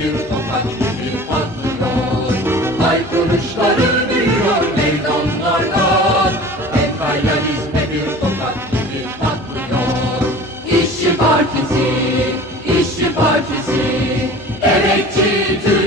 bir tokat gibi patlıyor. Haykırışları büyüyor meydanlardan Emperyalizme bir tokat gibi patlıyor. İşçi Partisi, İşçi Partisi Emekçi Türk